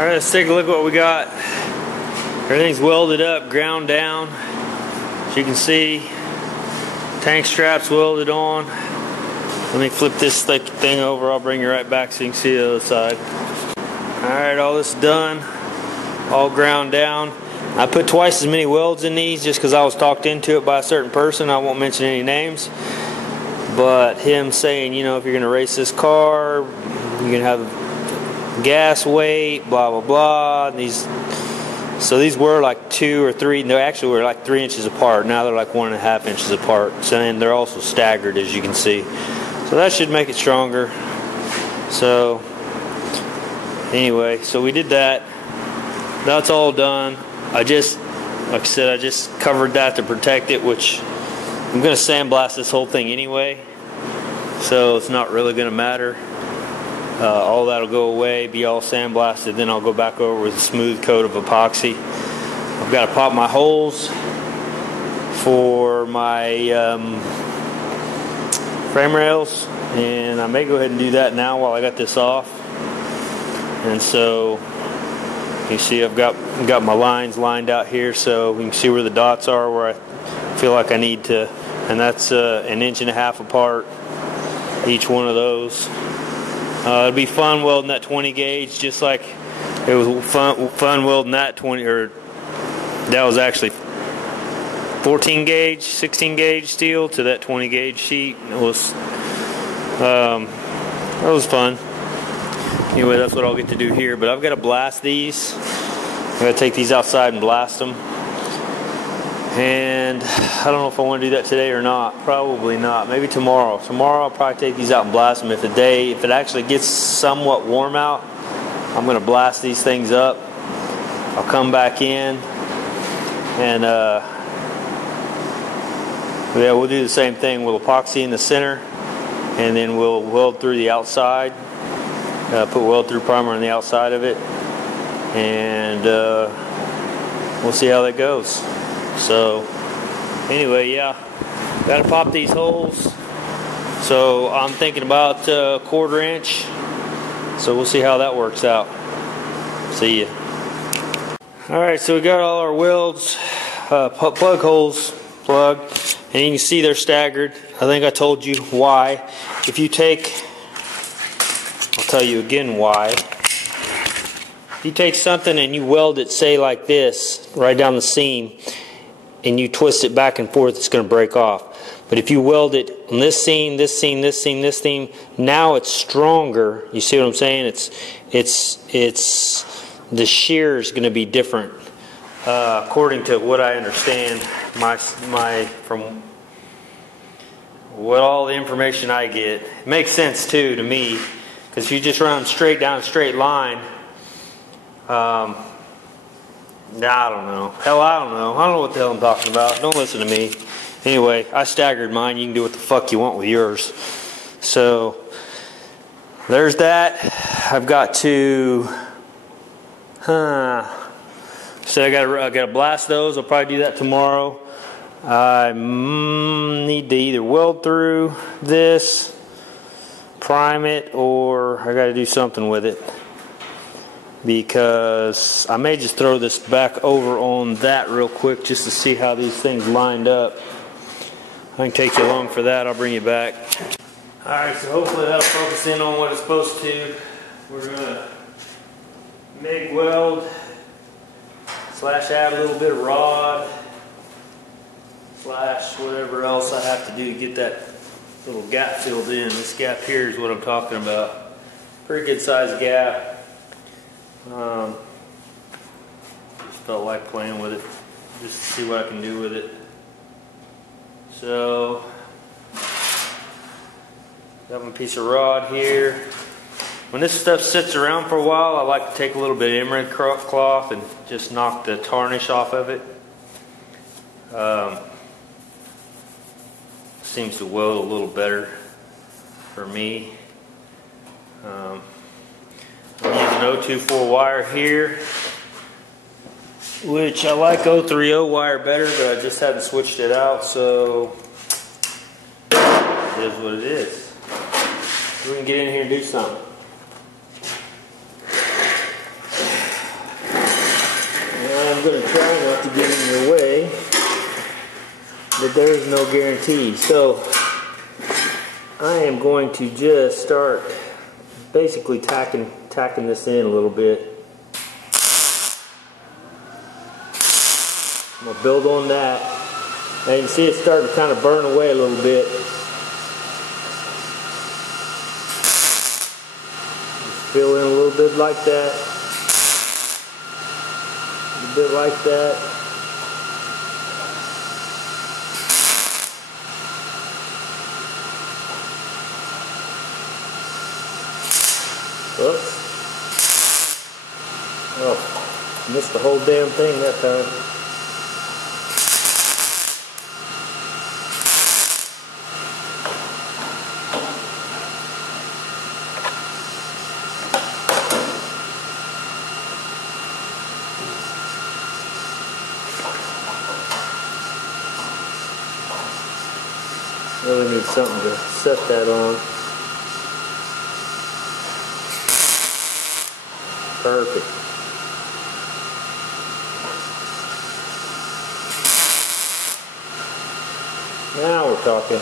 Alright, let's take a look at what we got. Everything's welded up, ground down. As you can see, tank straps welded on. Let me flip this thing over. I'll bring you right back so you can see the other side. Alright, all this done. All ground down. I put twice as many welds in these just because I was talked into it by a certain person. I won't mention any names. But him saying, you know, if you're going to race this car, you're going to have gas weight, blah blah blah. So these were like 2 or 3. No, actually were like 3 inches apart. Now they're like 1.5 inches apart. So and they're also staggered, as you can see. So that should make it stronger. So anyway, so we did that. That's all done. Like I said, I just covered that to protect it, which I'm going to sandblast this whole thing anyway. So it's not really going to matter. All that'll go away, be all sandblasted, then I'll go back over with a smooth coat of epoxy. I've got to pop my holes for my frame rails, and I may go ahead and do that now while I got this off. And so you see I've got my lines lined out here, so you can see where the dots are, where I feel like I need to, and that's 1.5 inches apart, each one of those. It'll be fun welding that 20 gauge, just like it was fun welding that 20, or that was actually 14 gauge, 16 gauge steel to that 20 gauge sheet. It was fun. Anyway, that's what I'll get to do here. But I've got to blast these. I've got to take these outside and blast them. And I don't know if I want to do that today or not. Probably not. Maybe tomorrow. Tomorrow I'll probably take these out and blast them. If it actually gets somewhat warm out, I'm going to blast these things up. I'll come back in and yeah, we'll do the same thing. We'll epoxy in the center, and then we'll weld through the outside. Put weld through primer on the outside of it, and we'll see how that goes. So anyway, yeah, got to pop these holes. So I'm thinking about 1/4 inch. So we'll see how that works out. See ya. Alright, so we got all our welds, plug holes plugged, and you can see they're staggered. I think I told you why. If you take, I'll tell you again why. If you take something and you weld it, say like this, right down the seam, and you twist it back and forth, it's going to break off. But if you weld it on this seam, this seam, this seam, this seam, now it's stronger. You see what I'm saying? It's the shear is going to be different, according to what I understand. From what all the information I get, it makes sense too to me, because if you just run straight down a straight line. I don't know. Hell, I don't know. I don't know what the hell I'm talking about. Don't listen to me. Anyway, I staggered mine. You can do what the fuck you want with yours. So, there's that. I've got to... So I gotta blast those. I'll probably do that tomorrow. I need to either weld through this, prime it, or I gotta do something with it. Because I may just throw this back over on that real quick just to see how these things lined up. I can take you along for that. I'll bring you back. Alright, so hopefully that'll focus in on what it's supposed to. We're going to MIG weld / add a little bit of rod / whatever else I have to do to get that little gap filled in. This gap here is what I'm talking about. Pretty good sized gap. Just felt like playing with it, just to see what I can do with it. So, got my piece of rod here. When this stuff sits around for a while, I like to take a little bit of emery cloth and just knock the tarnish off of it. Seems to weld a little better for me. I'm using 024 wire here, which I like 030 wire better, but I just haven't switched it out, so it is what it is. We can get in here and do something. I'm going to try not to get in your way, but there is no guarantee. So I am going to just start basically tacking this in a little bit. I'm going to build on that. And you can see it's starting to kind of burn away a little bit. Just fill in a little bit like that. A little bit like that. Oops. Oh, missed the whole damn thing that time. Really need something to set that on. Perfect. Now we're talking.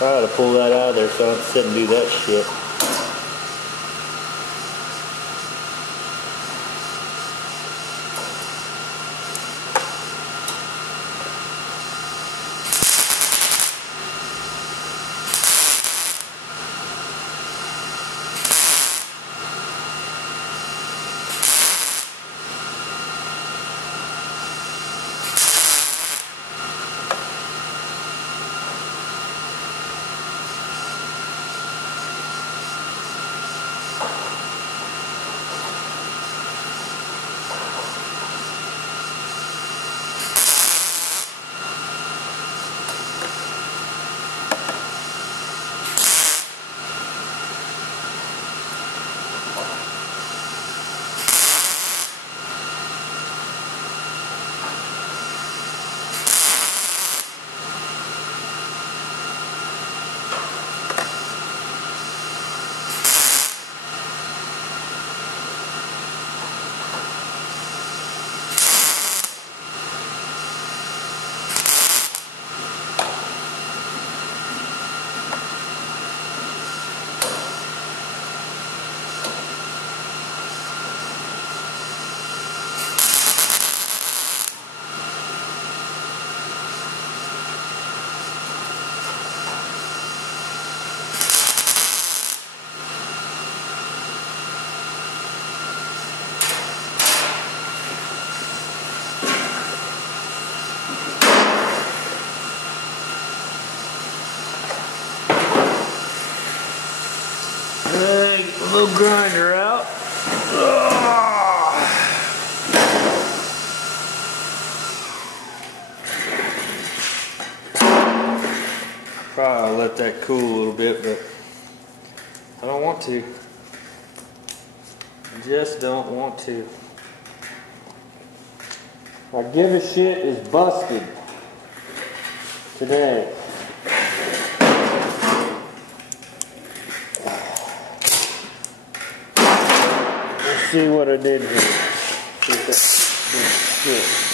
I ought to pull that out of there so I don't sit and do that shit. Get the little grinder out. Probably let that cool a little bit, but I don't want to. I just don't want to. I give a shit is busted today. Let's see what I did here. See if that did shit.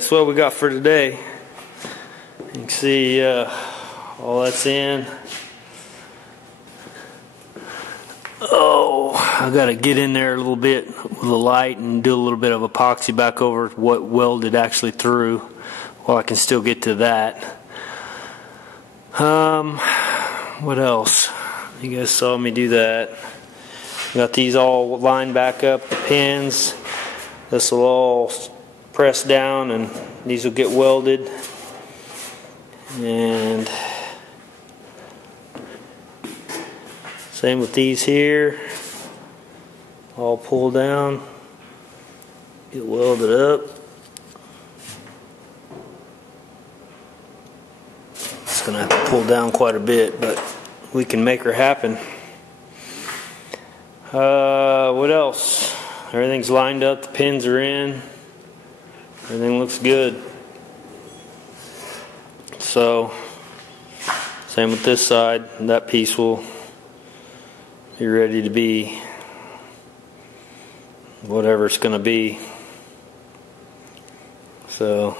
that's what we got for today. You can see all that's in. Oh, I gotta get in there a little bit with the light and do a little bit of epoxy back over what welded actually through. Well, I can still get to that. What else? You guys saw me do that. Got these all lined back up, the pins. This will all press down and these will get welded. And same with these here. All pull down, get welded up. It's gonna have to pull down quite a bit, but we can make her happen. What else? Everything's lined up, the pins are in. Everything looks good. So, same with this side. That piece will be ready to be whatever it's going to be. So,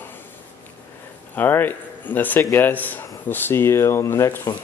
alright, that's it guys. We'll see you on the next one.